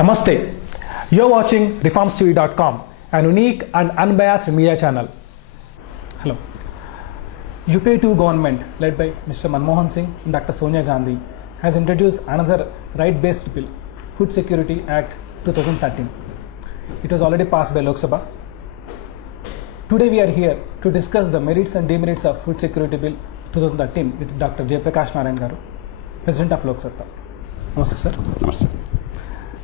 Namaste. You are watching reformstory.com, an unique and unbiased media channel. Hello. UPA government, led by Mr. Manmohan Singh and Dr. Sonia Gandhi, has introduced another right-based bill, Food Security Act 2013. It was already passed by Loksatta. Today we are here to discuss the merits and demerits of Food Security Bill 2013 with Dr. Jaya Prakash Narayana, President of Loksatta. Namaste, sir. Namaste.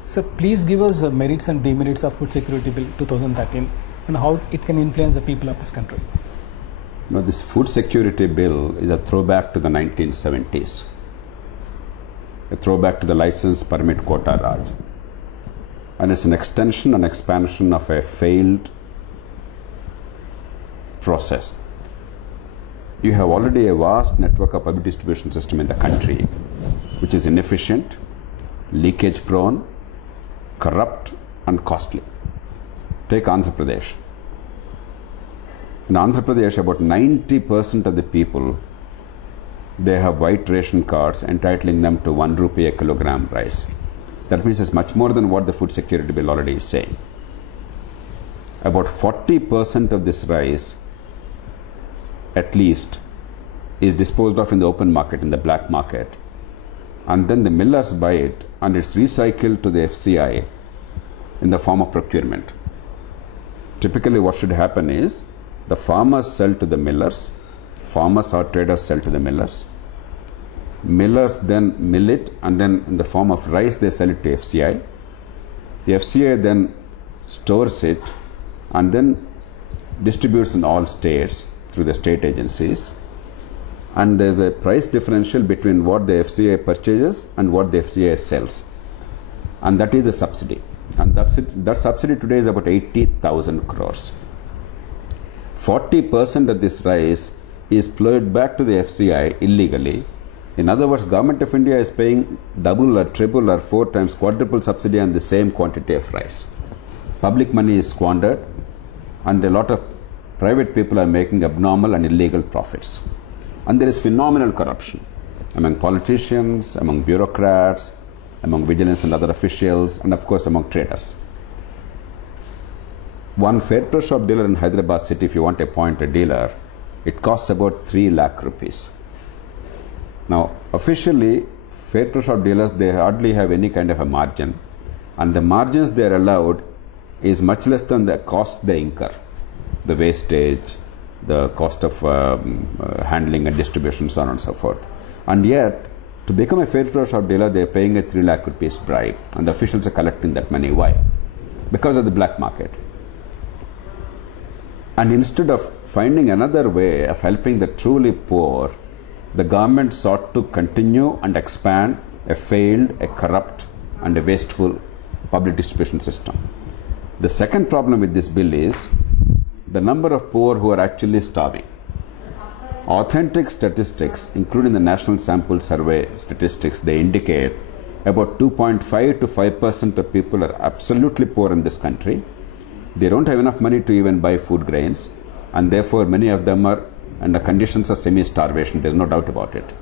Sir, please give us the merits and demerits of Food Security Bill 2013 and how it can influence the people of this country. Now, this Food Security Bill is a throwback to the 1970s, a throwback to the license permit quota Raj. And it's an extension and expansion of a failed process. You have already a vast network of public distribution system in the country, which is inefficient, leakage prone, corrupt and costly. Take Andhra Pradesh. In Andhra Pradesh, about 90% of the people, they have white ration cards entitling them to 1 rupee a kilogram rice. That means it's much more than what the Food Security Bill already is saying. About 40% of this rice, at least, is disposed of in the open market, in the black market. And then the millers buy it and it's recycled to the FCI in the form of procurement. Typically what should happen is the farmers sell to the millers, farmers or traders sell to the millers, millers then mill it and then in the form of rice they sell it to FCI. The FCI then stores it and then distributes in all states through the state agencies. And there's a price differential between what the FCI purchases and what the FCI sells. And that is the subsidy. And that subsidy today is about 80,000 crores. 40% of this rice is plowed back to the FCI illegally. In other words, Government of India is paying double or triple or 4 times quadruple subsidy on the same quantity of rice. Public money is squandered and a lot of private people are making abnormal and illegal profits. And there is phenomenal corruption among politicians, among bureaucrats, among vigilance and other officials, and of course among traders. One fair price shop dealer in Hyderabad city, if you want to appoint a dealer, it costs about 3 lakh rupees. Now, officially, fair price shop dealers, they hardly have any kind of a margin, and the margins they are allowed is much less than the cost they incur, the wastage, the cost of handling and distribution, so on and so forth. And yet, to become a fair price shop dealer, they are paying a 3 lakh rupees bribe, and the officials are collecting that money. Why? Because of the black market. And instead of finding another way of helping the truly poor, the government sought to continue and expand a failed, a corrupt, and a wasteful public distribution system. The second problem with this bill is the number of poor who are actually starving. Authentic statistics, including the National Sample Survey statistics, they indicate about 2.5 to 5% of people are absolutely poor in this country. They don't have enough money to even buy food grains, and therefore many of them are under conditions of semi-starvation. There's no doubt about it.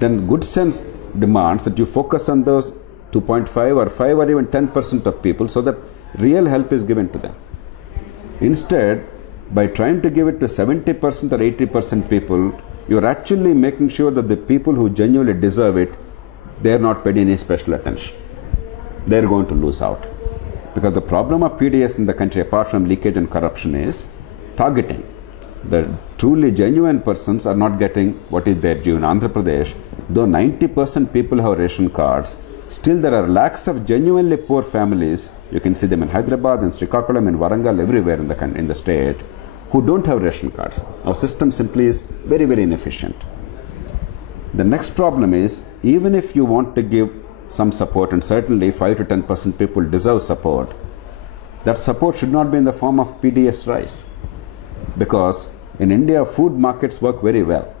Then good sense demands that you focus on those 2.5 or 5 or even 10% of people so that real help is given to them. Instead, by trying to give it to 70% or 80% people, you are actually making sure that the people who genuinely deserve it, they are not paid any special attention. They are going to lose out. Because the problem of PDS in the country, apart from leakage and corruption, is targeting. The truly genuine persons are not getting what is their due. In Andhra Pradesh, though 90% people have ration cards, still there are lakhs of genuinely poor families. You can see them in Hyderabad, in Srikakulam, in Warangal, everywhere in the state, who don't have ration cards. Our system simply is very, very inefficient. The next problem is, even if you want to give some support, and certainly 5 to 10% people deserve support, that support should not be in the form of PDS rice. Because in India, food markets work very well.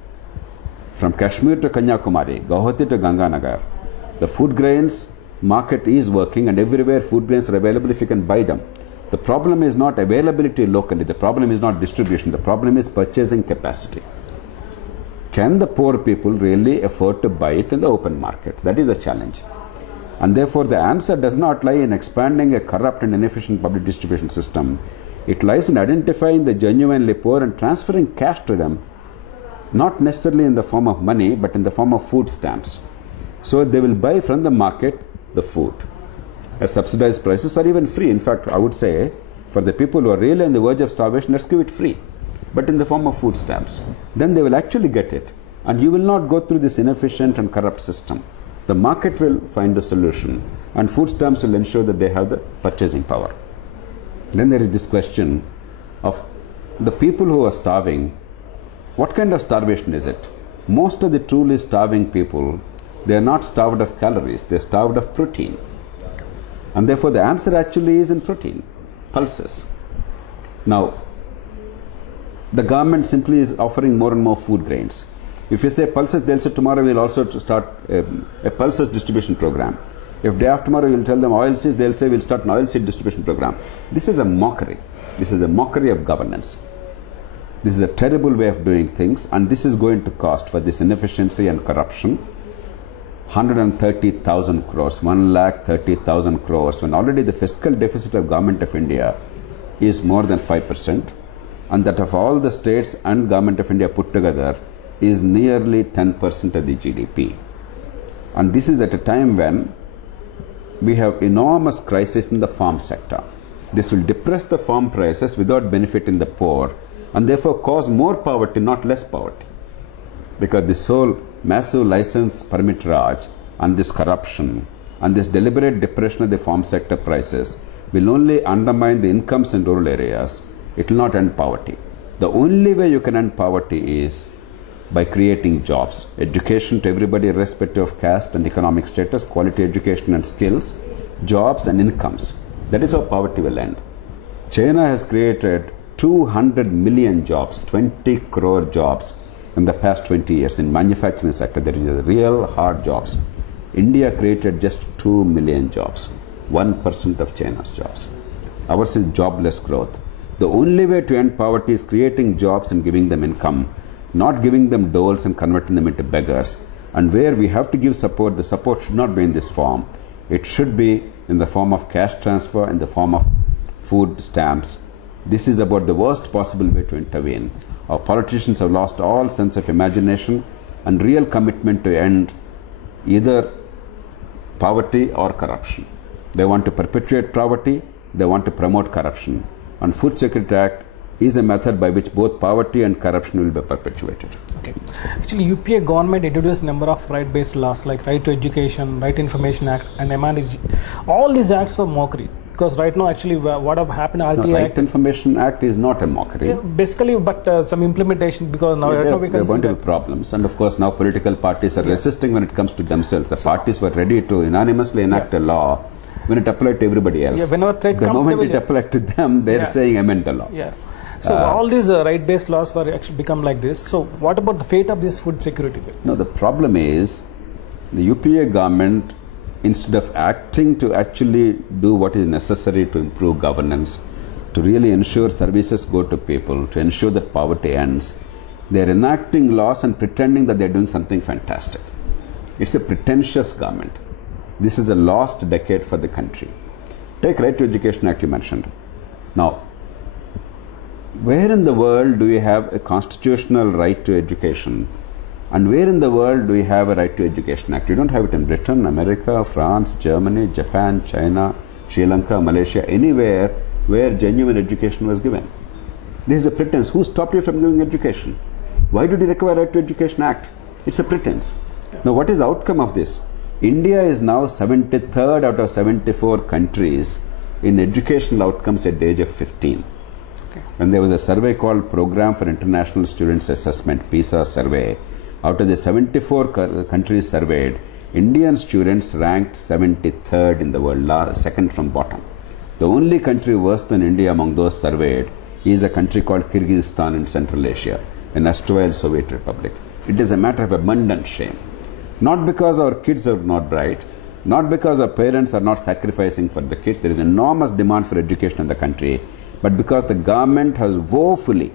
From Kashmir to Kanyakumari, Guwahati to Ganganagar, the food grains market is working, and everywhere food grains are available if you can buy them. The problem is not availability locally, the problem is not distribution, the problem is purchasing capacity. Can the poor people really afford to buy it in the open market? That is a challenge. And therefore, the answer does not lie in expanding a corrupt and inefficient public distribution system. It lies in identifying the genuinely poor and transferring cash to them, not necessarily in the form of money, but in the form of food stamps. So they will buy from the market the food at subsidized prices or even free. In fact, I would say for the people who are really on the verge of starvation, let's give it free, but in the form of food stamps. Then they will actually get it, and you will not go through this inefficient and corrupt system. The market will find the solution, and food stamps will ensure that they have the purchasing power. Then there is this question of the people who are starving. What kind of starvation is it? Most of the truly starving people, they are not starved of calories, they are starved of protein. And therefore the answer actually is in protein, pulses. Now, the government simply is offering more and more food grains. If you say pulses, they'll say tomorrow we'll also start a pulses distribution program. If day after tomorrow you'll tell them oilseeds, they'll say we'll start an oilseed distribution program. This is a mockery. This is a mockery of governance. This is a terrible way of doing things, and this is going to cost, for this inefficiency and corruption, 130,000 crores, 1,30,000 crores, when already the fiscal deficit of Government of India is more than 5%, and that of all the states and Government of India put together is nearly 10% of the GDP. And this is at a time when we have enormous crisis in the farm sector. This will depress the farm prices without benefiting the poor, and therefore cause more poverty, not less poverty. Because this whole massive license permit raj and this corruption and this deliberate depression of the farm sector prices will only undermine the incomes in rural areas. It will not end poverty. The only way you can end poverty is by creating jobs, education to everybody irrespective of caste and economic status, quality education and skills, jobs and incomes. That is how poverty will end. China has created 200 million jobs, 20 crore jobs in the past 20 years in manufacturing sector. There is real hard jobs. India created just 2 million jobs, 1% of China's jobs. Ours is jobless growth. The only way to end poverty is creating jobs and giving them income, not giving them doles and converting them into beggars. And where we have to give support, the support should not be in this form. It should be in the form of cash transfer, in the form of food stamps. This is about the worst possible way to intervene. Our politicians have lost all sense of imagination and real commitment to end either poverty or corruption. They want to perpetuate poverty, they want to promote corruption. And Food Security Act is a method by which both poverty and corruption will be perpetuated. Okay. Actually, UPA government introduced a number of right-based laws like Right to Education, Right to Information Act, and MRG. All these acts were mockery. Because right now, actually, what have happened? RT Right Act, to Information Act is not a mockery. yeah, basically, but some implementation, because now, There we are can going see to be problems, and of course now political parties are resisting when it comes to themselves. The parties were ready to unanimously enact a law when it applied to everybody else. Yeah, whenever threat the comes, moment they it will, applied to them, they are saying amend the law. Yeah. So all these right-based laws were actually become like this. So what about the fate of this food security bill? No, the problem is the UPA government, instead of acting to actually do what is necessary to improve governance, to really ensure services go to people, to ensure that poverty ends, they are enacting laws and pretending that they are doing something fantastic. It's a pretentious government. This is a lost decade for the country. Take Right to Education Act you mentioned. Now, where in the world do you have a constitutional right to education? And where in the world do you have a Right to Education Act? You don't have it in Britain, America, France, Germany, Japan, China, Sri Lanka, Malaysia, anywhere where genuine education was given. This is a pretense. Who stopped you from giving education? Why did you require Right to Education Act? It's a pretense. Now, what is the outcome of this? India is now 73rd out of 74 countries in educational outcomes at the age of 15. And there was a survey called Program for International Students Assessment, PISA survey. Out of the 74 countries surveyed, Indian students ranked 73rd in the world, second from bottom. The only country worse than India among those surveyed is a country called Kyrgyzstan in Central Asia, an erstwhile Soviet republic. It is a matter of abundant shame. Not because our kids are not bright, not because our parents are not sacrificing for the kids. There is enormous demand for education in the country, but because the government has woefully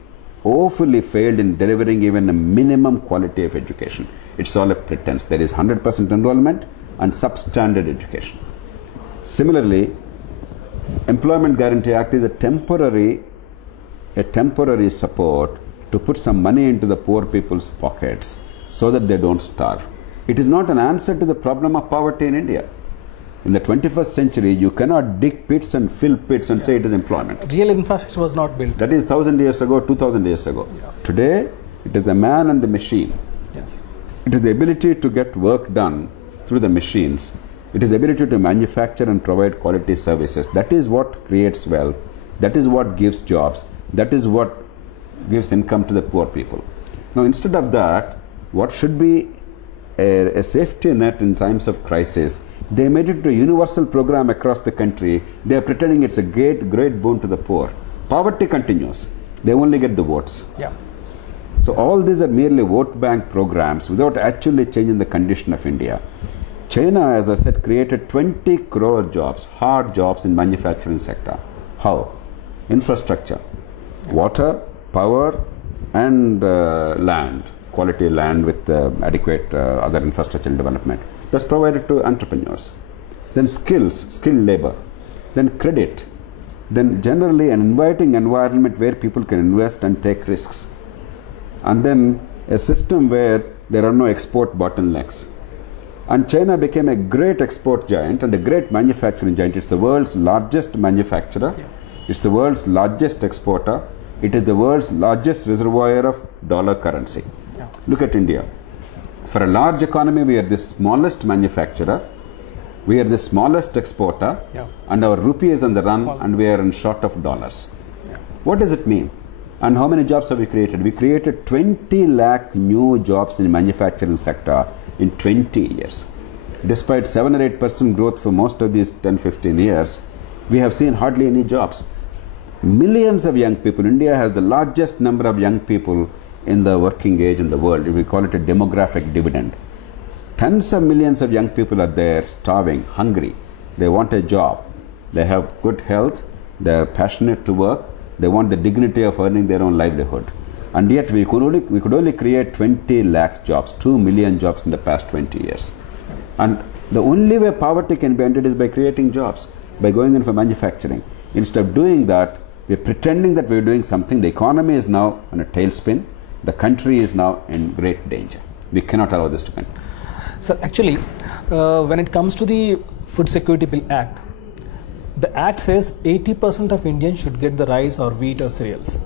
failed in delivering even a minimum quality of education. It's all a pretense. There is 100% enrollment, and substandard education. Similarly, Employment Guarantee Act is a temporary support to put some money into the poor people's pockets so that they don't starve. It is not an answer to the problem of poverty in India. In the 21st century, you cannot dig pits and fill pits and say it is employment. Real infrastructure was not built. That is 1,000 years ago, 2,000 years ago. Yeah. Today, it is the man and the machine. Yes. It is the ability to get work done through the machines. It is the ability to manufacture and provide quality services. That is what creates wealth. That is what gives jobs. That is what gives income to the poor people. Now, instead of that, what should be a safety net in times of crisis, they made it a universal program across the country. They are pretending it's a great boon to the poor. Poverty continues. They only get the votes. Yeah. So all these are merely vote bank programs without actually changing the condition of India. China, as I said, created 20 crore jobs, hard jobs in manufacturing sector. How? Infrastructure, water, power, and land, quality land with adequate other infrastructure development. That's provided to entrepreneurs. Then skilled labor, then credit, then generally an inviting environment where people can invest and take risks. And then a system where there are no export bottlenecks. And China became a great export giant and a great manufacturing giant. It's the world's largest manufacturer. Yeah. It's the world's largest exporter. It is the world's largest reservoir of dollar currency. Yeah. Look at India. For a large economy, we are the smallest manufacturer, we are the smallest exporter, yeah, and our rupee is on the run, and we are in short of dollars. Yeah. What does it mean? And how many jobs have we created? We created 20 lakh new jobs in the manufacturing sector in 20 years. Despite 7 or 8% growth for most of these 10-15 years, we have seen hardly any jobs. Millions of young people. India has the largest number of young people in the working age in the world. We call it a demographic dividend. Tens of millions of young people are there, starving, hungry. They want a job. They have good health. They are passionate to work. They want the dignity of earning their own livelihood. And yet we could only create 20 lakh jobs, 2 million jobs in the past 20 years. And the only way poverty can be ended is by creating jobs, by going in for manufacturing. Instead of doing that, we are pretending that we are doing something. The economy is now on a tailspin. The country is now in great danger. We cannot allow this to continue. So actually, when it comes to the Food Security Bill Act, the Act says 80% of Indians should get the rice or wheat or cereals.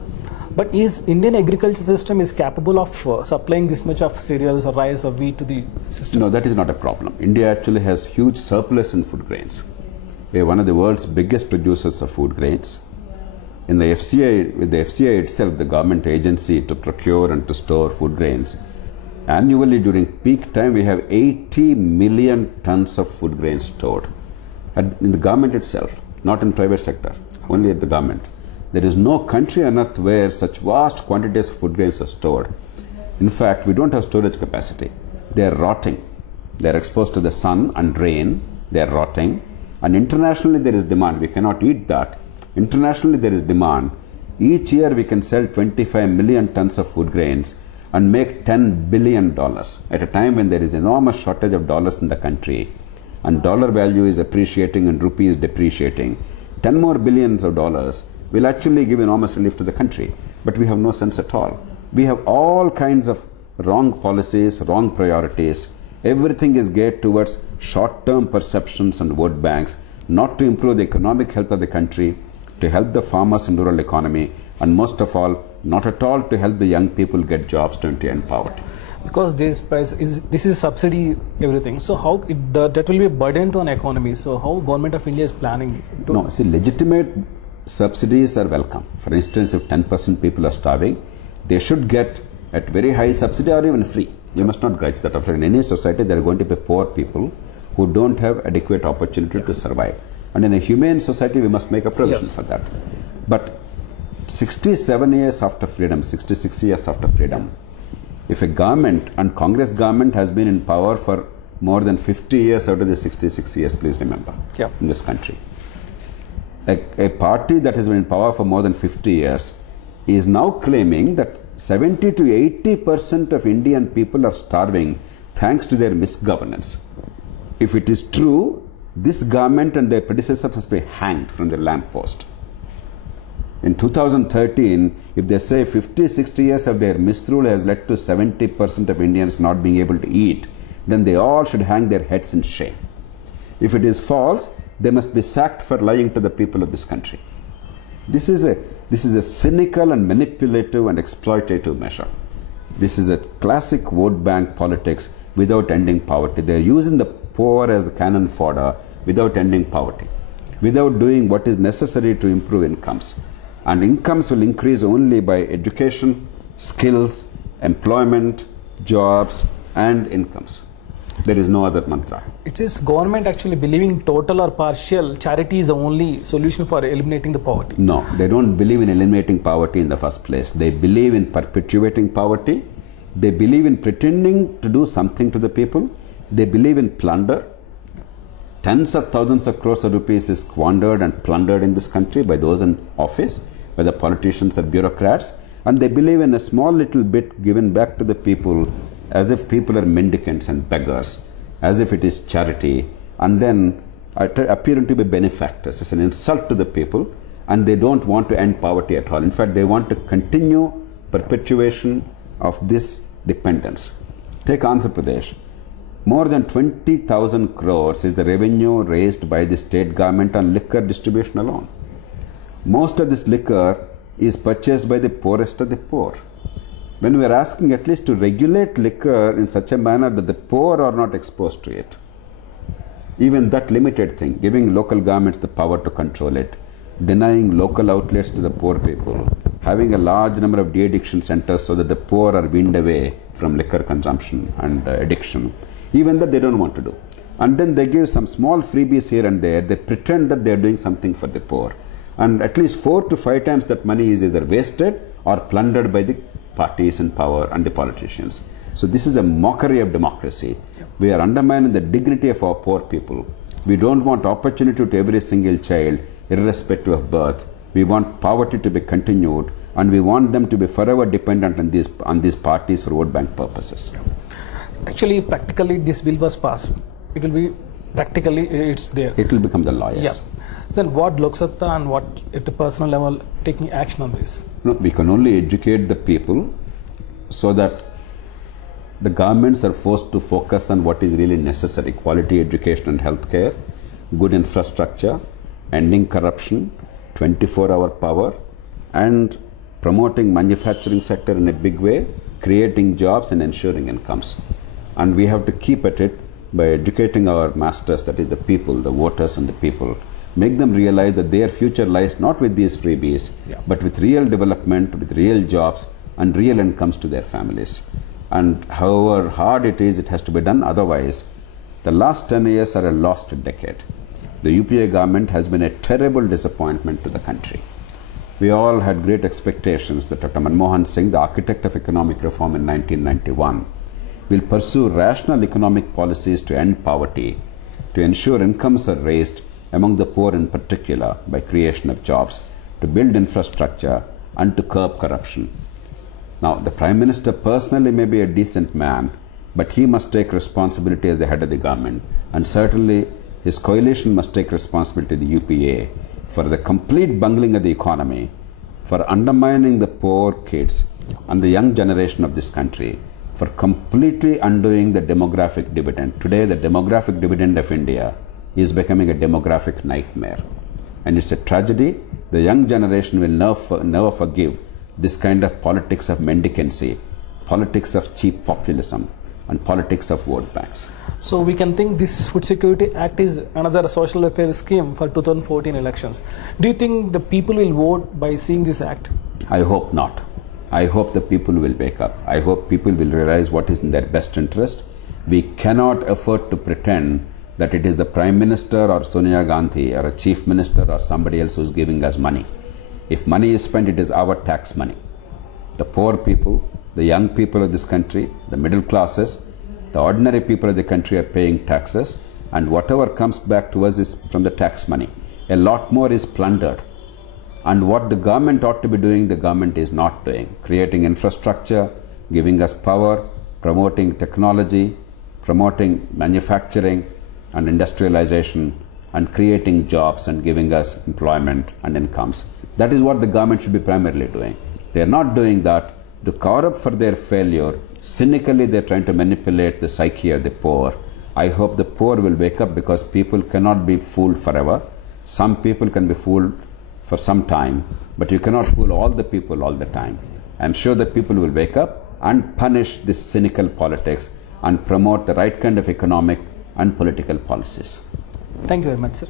But is Indian agriculture system is capable of supplying this much of cereals or rice or wheat to the system? No, that is not a problem. India actually has huge surplus in food grains. We are one of the world's biggest producers of food grains. In the FCI, with the FCI itself, the government agency to procure and to store food grains, annually during peak time we have 80 million tons of food grains stored. In the government itself, not in private sector, only at the government. There is no country on earth where such vast quantities of food grains are stored. In fact, we don't have storage capacity. They are rotting. They are exposed to the sun and rain. They are rotting. And internationally there is demand. We cannot eat that. Internationally there is demand. Each year we can sell 25 million tons of food grains and make $10 billion at a time when there is enormous shortage of dollars in the country and dollar value is appreciating and rupee is depreciating. 10 more billions of dollars will actually give enormous relief to the country. But we have no sense at all. We have all kinds of wrong policies, wrong priorities. Everything is geared towards short-term perceptions and vote banks, not to improve the economic health of the country, to help the farmers and rural economy, and most of all, not at all to help the young people get jobs to end poverty. Because this is subsidy everything. So how that will be a burden to an economy. So how government of India is planning to? No, see, legitimate subsidies are welcome. For instance, if 10% people are starving, they should get at very high subsidy or even free. You must not grudge that. After in any society, there are going to be poor people who don't have adequate opportunity to survive. And in a humane society, we must make a provision for that. But 67 years after freedom, 66 years after freedom, if a government, and Congress government has been in power for more than 50 years out of the 66 years, please remember, in this country. A party that has been in power for more than 50 years is now claiming that 70 to 80% of Indian people are starving thanks to their misgovernance. if it is true, this government and their predecessors must be hanged from the lamppost. In 2013, if they say 50-60 years of their misrule has led to 70% of Indians not being able to eat, then they all should hang their heads in shame. If it is false, they must be sacked for lying to the people of this country. This is a cynical and manipulative and exploitative measure. This is a classic vote bank politics without ending poverty. They are using the poor as the cannon fodder without ending poverty, without doing what is necessary to improve incomes. And incomes will increase only by education, skills, employment, jobs, and incomes. There is no other mantra. It is government actually believing total or partial charity is the only solution for eliminating the poverty. No, they don't believe in eliminating poverty in the first place. They believe in perpetuating poverty. They believe in pretending to do something to the people. They believe in plunder. Tens of thousands of crores of rupees is squandered and plundered in this country by those in office, by the politicians or bureaucrats. And they believe in a small little bit given back to the people as if people are mendicants and beggars, as if it is charity, and then appearing to be benefactors. It's an insult to the people, and they don't want to end poverty at all. In fact, they want to continue perpetuation of this dependence. Take Andhra Pradesh. More than 20,000 crores is the revenue raised by the state government on liquor distribution alone. Most of this liquor is purchased by the poorest of the poor. When we are asking at least to regulate liquor in such a manner that the poor are not exposed to it, even that limited thing, giving local governments the power to control it, denying local outlets to the poor people, having a large number of de-addiction centers so that the poor are weaned away from liquor consumption and addiction, even that they don't want to do. And then they give some small freebies here and there. They pretend that they are doing something for the poor. And at least 4 to 5 times that money is either wasted or plundered by the parties in power and the politicians. So this is a mockery of democracy. Yep. We are undermining the dignity of our poor people. We don't want opportunity to every single child, irrespective of birth. We want poverty to be continued, and we want them to be forever dependent on these parties for vote bank purposes. Yep. Actually, practically, this bill was passed. It will be practically it's there. It will become the law. Yes. Yeah. So then, what Loksatta and what at the personal level taking action on this? No, we can only educate the people so that the governments are forced to focus on what is really necessary: quality education and healthcare, good infrastructure, ending corruption, 24-hour power, and promoting manufacturing sector in a big way, creating jobs and ensuring incomes. And we have to keep at it by educating our masters, that is the people, the voters and the people. Make them realize that their future lies not with these freebies, but with real development, with real jobs and real incomes to their families. And however hard it is, it has to be done. Otherwise, the last 10 years are a lost decade. The UPA government has been a terrible disappointment to the country. We all had great expectations that Dr. Manmohan Singh, the architect of economic reform in 1991, will pursue rational economic policies to end poverty, to ensure incomes are raised among the poor in particular by creation of jobs, to build infrastructure and to curb corruption. Now, the Prime Minister personally may be a decent man, but he must take responsibility as the head of the government, and certainly his coalition must take responsibility, the UPA, for the complete bungling of the economy, for undermining the poor kids and the young generation of this country, for completely undoing the demographic dividend. Today, the demographic dividend of India is becoming a demographic nightmare. And it's a tragedy. The young generation will never forgive this kind of politics of mendicancy, politics of cheap populism, and politics of vote banks. So we can think this Food Security Act is another social welfare scheme for 2014 elections. Do you think the people will vote by seeing this act? I hope not. I hope the people will wake up. I hope people will realize what is in their best interest. We cannot afford to pretend that it is the Prime Minister or Sonia Gandhi or a Chief Minister or somebody else who is giving us money. If money is spent, it is our tax money. The poor people, the young people of this country, the middle classes, the ordinary people of the country are paying taxes, and whatever comes back to us is from the tax money. A lot more is plundered. And what the government ought to be doing, the government is not doing. Creating infrastructure, giving us power, promoting technology, promoting manufacturing, and industrialization and creating jobs and giving us employment and incomes. That is what the government should be primarily doing. They are not doing that. To cover up for their failure, cynically they are trying to manipulate the psyche of the poor. I hope the poor will wake up, because people cannot be fooled forever. Some people can be fooled for some time, but you cannot fool all the people all the time. I am sure that people will wake up and punish this cynical politics and promote the right kind of economic and political policies. Thank you very much, sir.